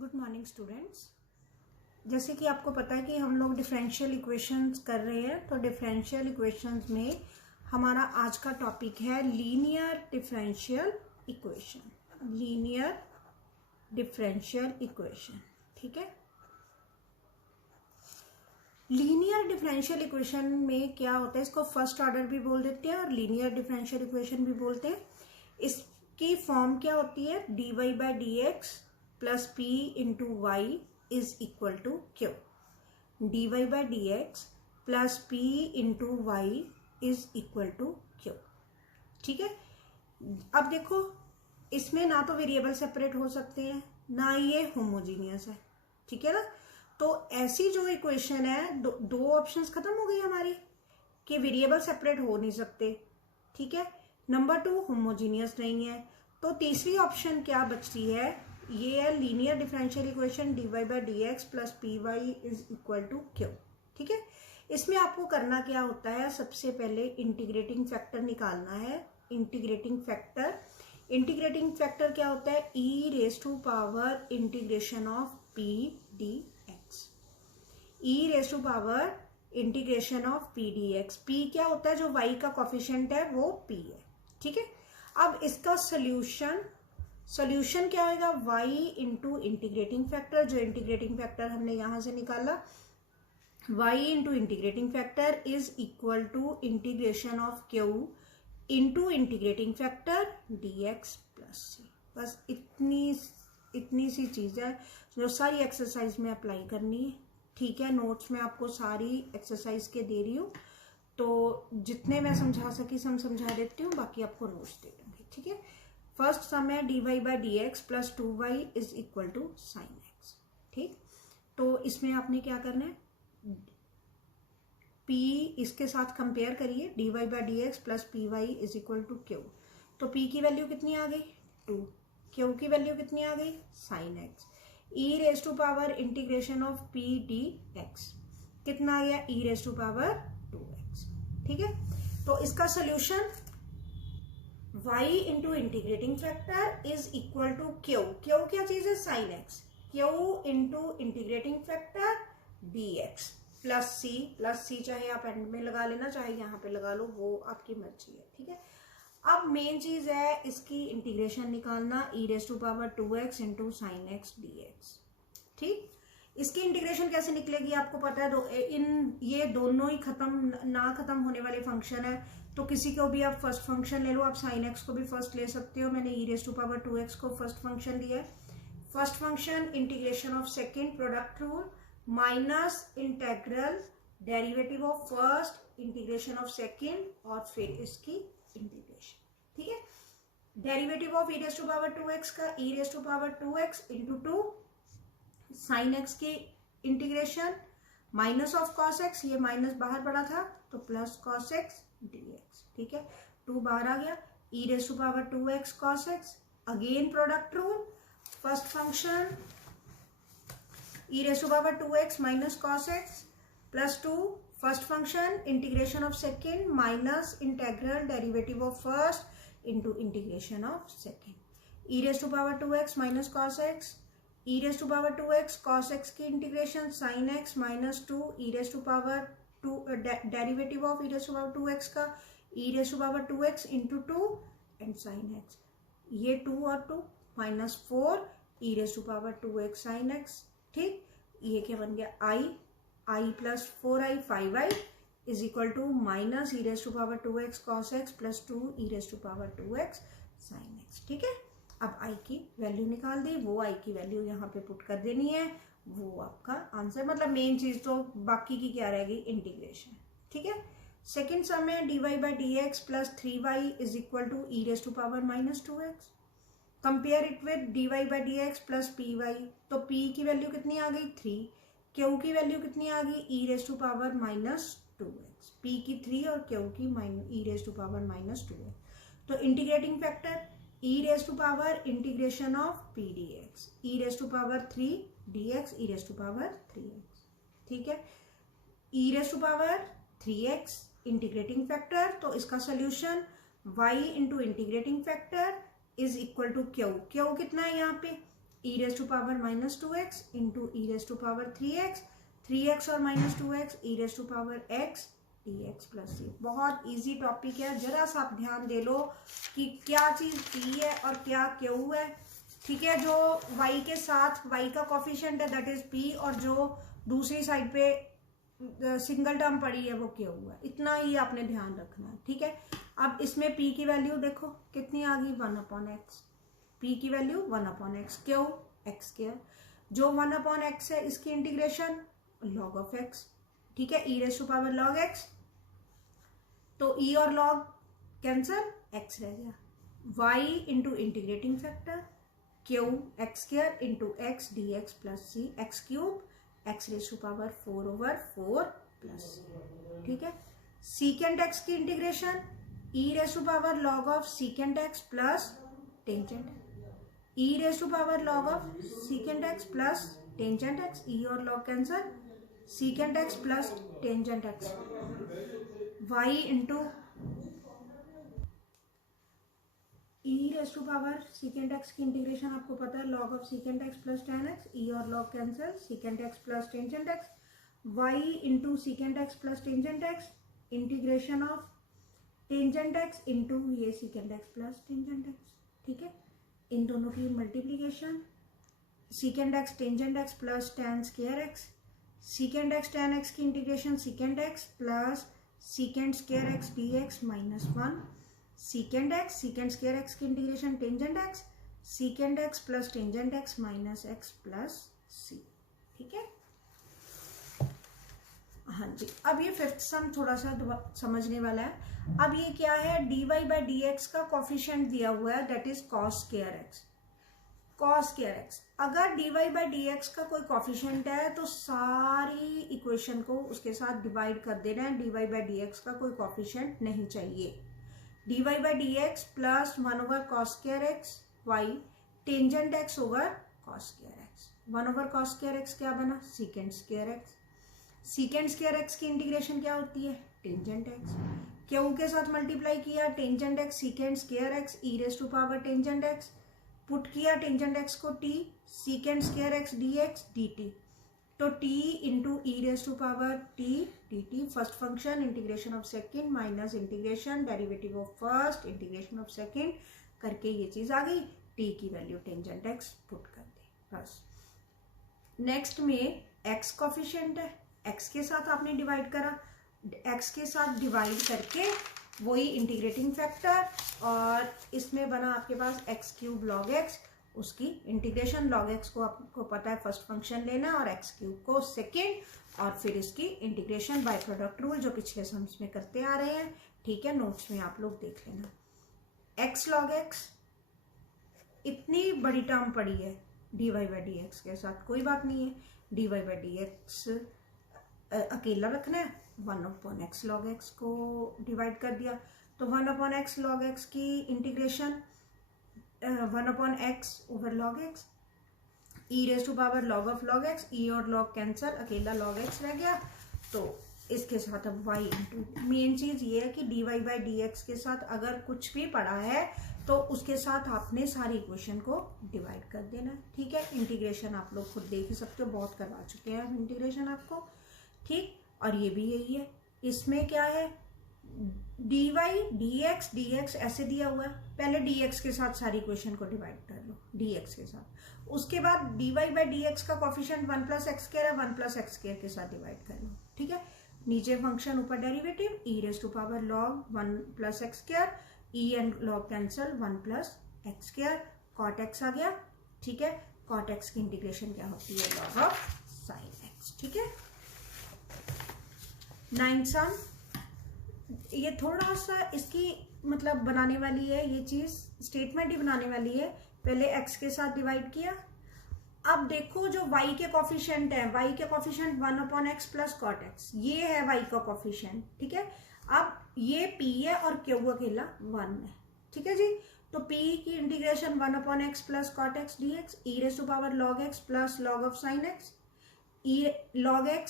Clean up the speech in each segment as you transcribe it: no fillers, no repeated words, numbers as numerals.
Good morning students. जैसे कि आपको पता है कि हम लोग डिफरेंशियल इक्वेशंस कर रहे हैं, तो डिफरेंशियल इक्वेशंस में हमारा आज का टॉपिक है linear differential equation. Linear differential equation, ठीक है। लीनियर डिफरेंशियल इक्वेशन में क्या होता है, इसको फर्स्ट ऑर्डर भी बोल देते हैं और लीनियर डिफरेंशियल इक्वेशन भी बोलते हैं। इसकी फॉर्म क्या होती है, dy by d x plus p into y is equal to q. dy by d x plus p into y is equal to q, ठीक है। अब देखो, इसमें ना तो वेरिएबल सेपरेट हो सकते हैं, ना ये होमोजीनियस है, ठीक है ना। तो ऐसी जो इक्वेशन है, दो ऑप्शंस खत्म हो गई हमारी कि वेरिएबल सेपरेट हो नहीं सकते, ठीक है। नंबर 2 होमोजीनियस नहीं है, तो तीसरी ऑप्शन क्या बचती है, ये है linear differential equation dy by d x plus p y is equal to q, ठीक है। इसमें आपको करना क्या होता है, सबसे पहले इंटीग्रेटिंग फैक्टर निकालना है। इंटीग्रेटिंग फैक्टर क्या होता है, e raise to power integration of p dx। e raise to power integration of p dx। p क्या होता है, जो y का कोफिशिएंट है वो p है, ठीक है। अब इसका सोल्यूशन क्या होगा, y इंटू इंटीग्रेटिंग फैक्टर, जो इंटीग्रेटिंग फैक्टर हमने यहां से निकाला, y into integrating factor is equal to integration of q into integrating factor dx plus c। बस इतनी सी चीज है जो सारी एक्सरसाइज में अप्लाई करनी है, ठीक है। नोट्स में आपको सारी एक्सरसाइज के दे रही हूँ, तो जितने मैं समझा सकी समझा देती हूँ, बाकी आपको नोट्स दे दूंगी, ठीक है। फर्स्ट सम है dy by d x plus 2y is equal to sine x, ठीक। तो इसमें आपने क्या करना है, p इसके साथ कंपेयर करिए, dy by d x plus p y is equal to q. तो p की वैल्यू कितनी आ गई 2, q की वैल्यू कितनी आ गई sine x. e raise to power integration of p dx कितना आ गया, e raise to power 2x, ठीक है। तो इसका solution y into integrating factor is equal to Q. Q क्या चीज है, sine x. Q into integrating factor dx plus C चाहे आप एंड में लगा लेना, चाहे यहाँ पे लगा लो, वो आपकी मर्जी है, ठीक है। अब मेन चीज है इसकी इंटीग्रेशन निकालना, e raise to power 2x into sine x dx, ठीक। इसकी इंटीग्रेशन कैसे निकलेगी आपको पता है, ये दोनों ही खत्म होने वाले फंक्शन है, तो किसी को भी आप फर्स्ट फंक्शन ले लो, आप साइन एक्स को भी फर्स्ट ले सकते हो। मैंने e raise to power 2x को फर्स्ट फंक्शन लिया है। First function integration of second product rule minus integral derivative of first integration of second और फिर इसकी इंटीग्रेशन, ठीक है। Derivative of e raise to power 2x का e raise to power 2x into 2 sine x की integration minus of cos x, ये माइनस बाहर पड़ा था तो प्लस कॉस एक्स dx, ठीक है। 2 बाहर आ गया, e raise to power 2x cos x, again product rule, first function e raise to power 2x minus cos x plus 2 first function integration of second minus integral derivative of first into integration of second. e raise to power 2x minus cos x, e raise to power 2x cos x की integration sine x minus 2 e raise to power 2 derivative of e raise to power 2x का e raise to power 2x into 2 and sine x, ये 2 और 2 minus 4 e raise to power 2x sine x, ठीक। ये क्या बन गया i plus 4i 5i is equal to minus e raise to power 2x cos x plus 2 e raise to power 2x sine x, ठीक है। अब i की value निकाल दी, वो i की वैल्यू यहाँ पे पुट कर देनी है, वो आपका आंसर। मतलब मेन चीज तो बाकी की क्या रहेगी, इंटीग्रेशन, ठीक है। सेकेंड सम है dy by d x plus 3y is equal to e raise to power minus 2x। Compare it with dy by d x plus p y, तो p की वैल्यू कितनी आ गई 3, q की value कितनी आ गई e raise to power minus 2x, p की 3 और q की e raise to power minus 2x। तो integrating factor e raise to power integration of p dx, e raise to power 3 dx e raise to power 3x, ठीक है। e raise to power 3x integrating factor, तो इसका solution y into integrating factor is equal to Q. Q कितना है यहाँ पे e raise to power -2x into e raise to power 3x और -2x e raise to power x dx plus c। बहुत easy topic है, जरा सा आप ध्यान दे लो कि क्या चीज p है और क्या q है। ठीक है, जो y के साथ y का कॉफिशिएंट है दैट इज p, और जो दूसरी साइड पे सिंगल टर्म पड़ी है वो q है। इतना ही आपने ध्यान रखना है। ठीक है, अब इसमें p की वैल्यू देखो कितनी आ गई 1/x। p की value 1/x, q x square. जो 1/x है इसकी इंटीग्रेशन log ऑफ x। ठीक है, e raise to power log x, तो e और log कैंसल, x रह गया। y into integrating factor q x square into x dx plus c, x cube x raise to power 4/4 plus c। ठीक है, secant x की integration e raise to power log of secant x plus tangent, e raise to power log of secant x plus tangent x, e और log cancel, secant x plus tangent x, y into e raise to power secant x की integration आपको पता है log of secant x plus tan x, e और log cancel, secant x plus tangent x, y into secant x plus tangent x, integration of tangent x into ये secant x plus tangent x। ठीक है, इन दोनों की multiplication, secant x tangent x plus tan square x, secant x tan x की integration secant x plus secant square x dx -1, secant x secant square x की integration tangent x, secant x plus tangent x minus x plus c। ठीक है, हाँ जी। अब ये fifth सम थोड़ा सा समझने वाला है। अब ये क्या है, dy/dx का कॉफिशिएंट दिया हुआ है that is cos square x। cos square x, अगर dy/dx का कोई कॉफिशिएंट है तो सारी इक्वेशन को उसके साथ डिवाइड कर देना है। dy/dx का कोई कॉफिशिएंट नहीं चाहिए। dy/dx plus 1/cos square x y tangent x over cos square x। 1/cos square x क्या बना, secant square x। Secant square x की इंटीग्रेशन क्या होती है, टेंजेंट x। क्यू के साथ मल्टीप्लाई किया, tangent x secant square x e raise to power tangent x, put किया टेंजेंट x को t, secant square x dx dt, तो t into e raise to power t dt, first function integration of second minus integration derivative of first integration of second करके ये चीज आ गई। t की value tangent x put कर दे बस। Next में x coefficient है, x के साथ आपने डिवाइड करा, x के साथ डिवाइड करके वही इंटीग्रेटिंग फैक्टर, और इसमें बना आपके पास x क्यूब log x, उसकी इंटीग्रेशन log x को आपको पता है फर्स्ट फंक्शन लेना और x क्यूब को सेकेंड, और फिर इसकी इंटीग्रेशन बाय प्रोडक्ट रूल जो पिछले सम्स में करते आ रहे हैं। ठीक है, नोट्स में आप लोग देख लेना। x log x इतनी बड़ी टर्म पड़ी है dy/dx के साथ, कोई बात नहीं है, dy/dx अकेला रखना है, 1/x log x को डिवाइड कर दिया, तो 1/x log x की integration 1/x over log x, e raise to power log of log x, e और log कैंसल, अकेला log x रह गया। तो इसके साथ अब y इंटू, मेन चीज ये है कि dy/dx के साथ अगर कुछ भी पड़ा है तो उसके साथ आपने सारी इक्वेशन को डिवाइड कर देना है। ठीक है, इंटीग्रेशन आप लोग खुद देख ही सकते हो, बहुत करवा चुके हैं इंटीग्रेशन आपको। ठीक, और ये भी यही है, इसमें क्या है dy/dx ऐसे दिया हुआ है, पहले dx के साथ सारी इक्वेशन को डिवाइड कर लो dx के साथ, उसके बाद dy/dx का कॉफिशिएंट 1+x² है, 1+x² के साथ डिवाइड कर लो। ठीक है, नीचे फंक्शन ऊपर derivative e raise to power log 1+x², e and log cancel 1+x², cot x आ गया। ठीक है, cot x की इंटीग्रेशन क्या होती है, log ऑफ sin x। ठीक है, 9th सम, ये थोड़ा सा इसकी मतलब बनाने वाली है, ये चीज स्टेटमेंट ही बनाने वाली है। पहले x के साथ डिवाइड किया, अब देखो जो y के कॉफिशिएंट है, y के coefficient 1/x plus cot x, ये है y का कॉफिशिएंट। ठीक है, अब ये p है और q अकेला 1 है। ठीक है जी, तो p की integration 1/x plus cot x dx, e raise to power log x plus log of sin x, e log x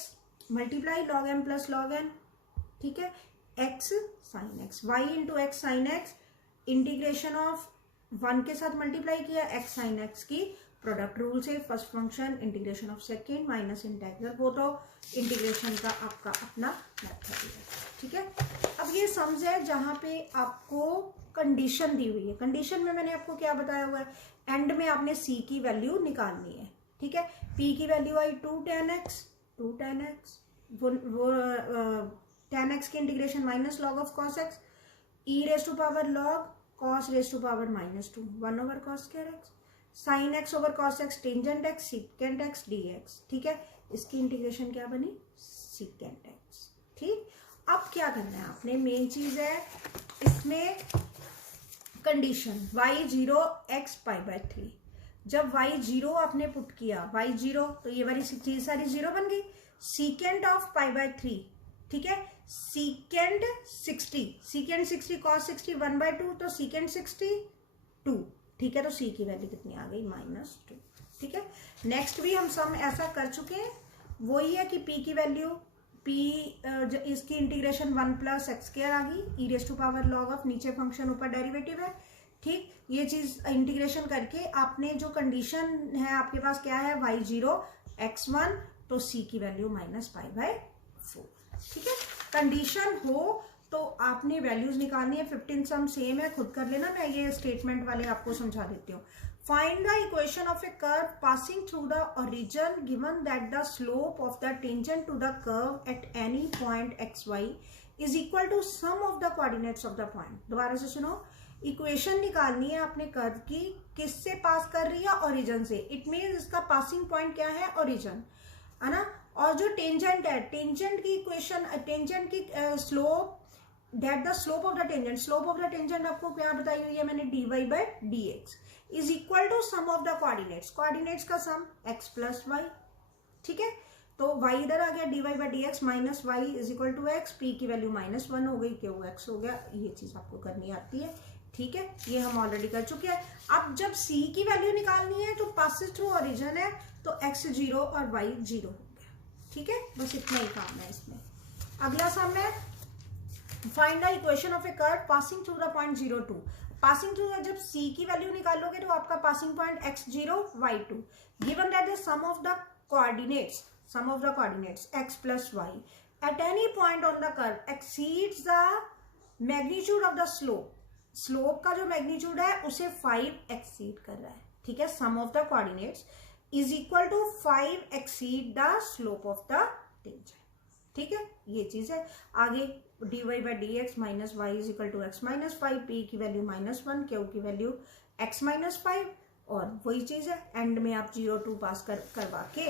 multiply log m plus log n। ठीक है, x sin x, y into x sine x, integration of 1 के साथ multiply किया x sin x की, product rule से first function integration of second minus integral, वो तो integration का आपका अपना मेथड है, ठीक है। अब ये सम्स है जहाँ पे आपको कंडीशन दी हुई है। कंडीशन में मैंने आपको क्या बताया हुआ है, एंड में आपने c की वैल्यू निकालनी है, ठीक है। p की वैल्यू आई 2 tan x, वो tan x की integration minus log of cos x, e raise to power log cos raise to power -2 1 over cos square x, sin x over cos x, tangent x, secant x dx, ठीक है। इसकी integration क्या बनी, secant x, ठीक। अब क्या करना है आपने, मेन चीज है इसमें कंडीशन y0 x π/3। जब y0 आपने पुट किया, y0 तो ये वाली चीज सारी जीरो बन गई, secant ऑफ π/3, ठीक है। secant 60 cos 60 1/2, तो secant 60 2, ठीक है। तो c की वैल्यू कितनी आ गई, -2, ठीक है। नेक्स्ट भी हम सम ऐसा कर चुके हैं, वही है कि p की वैल्यू इसकी इंटीग्रेशन 1 + x² आ गई, e raise to power log of, नीचे फंक्शन ऊपर डेरिवेटिव है, ठीक। ये चीज इंटीग्रेशन करके आपने जो कंडीशन है आपके पास क्या है, y0 x1, तो c की वैल्यू -π/4, ठीक है। कंडीशन हो तो आपने वैल्यूज निकालनी है। 15 सम सेम है, खुद कर लेना, मैं ये स्टेटमेंट वाले आपको समझा देती हूँ। Find the equation of a curve passing through the origin given that the slope of the tangent to the curve at any point xy is equal to sum of the coordinates of the point. दोबारा से सुनो, equation निकालनी है आपने curve की, किससे पास कर रही है, ओरिजिन से। इट मीन इसका पासिंग पॉइंट क्या है, ओरिजिन, है ना। और जो टेंजेंट है, टेंजेंट की इक्वेशन, टेंजेंट की slope, that the slope of the tangent, slope of the tangent आपको क्या बताई हुई है मैंने, dy/dx is equal to sum of the coordinates, coordinates का सम x + y, ठीक है। तो y इधर आ गया, dy/dx minus y is equal to x, p की वैल्यू -1 हो गई, q x हो गया। ये चीज आपको करनी आती है, ठीक है। ये हम ऑलरेडी कर चुके हैं। अब जब c की वैल्यू निकालनी है तो पासिस थ्रू ओरिजिन है, तो x 0 और y 0 हो गया, ठीक है। बस इतना ही काम है इसमें। अगला सम है, find the equation of a curve passing through the point 0 2। Passing through, जब c की वैल्यू निकालोगे तो आपका passing point x0 y2, given that the sum of the coordinates x + y at any point on the curve exceeds the magnitude of the slope, slope का जो magnitude है उसे 5 exceed कर रहा है, ठीक है। Sum of the coordinates is equal to 5 exceed the slope of the tangent, ठीक है। ये चीज है। आगे dy/dx minus y is equal to x - 5, p की वैल्यू -1, q की वैल्यू x - 5, और वही चीज है, एंड में आप 0 2 पास करवा के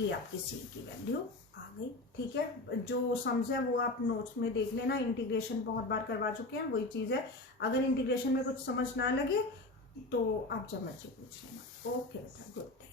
ये आपकी c की वैल्यू आ गई, ठीक है। जो सम्स है वो आप नोट्स में देख लेना, इंटीग्रेशन बहुत बार करवा चुके हैं, वही चीज है। अगर इंटीग्रेशन में कुछ समझ ना लगे तो आप जब मर्जी पूछ लेना। ओके बेटा, गुड डे।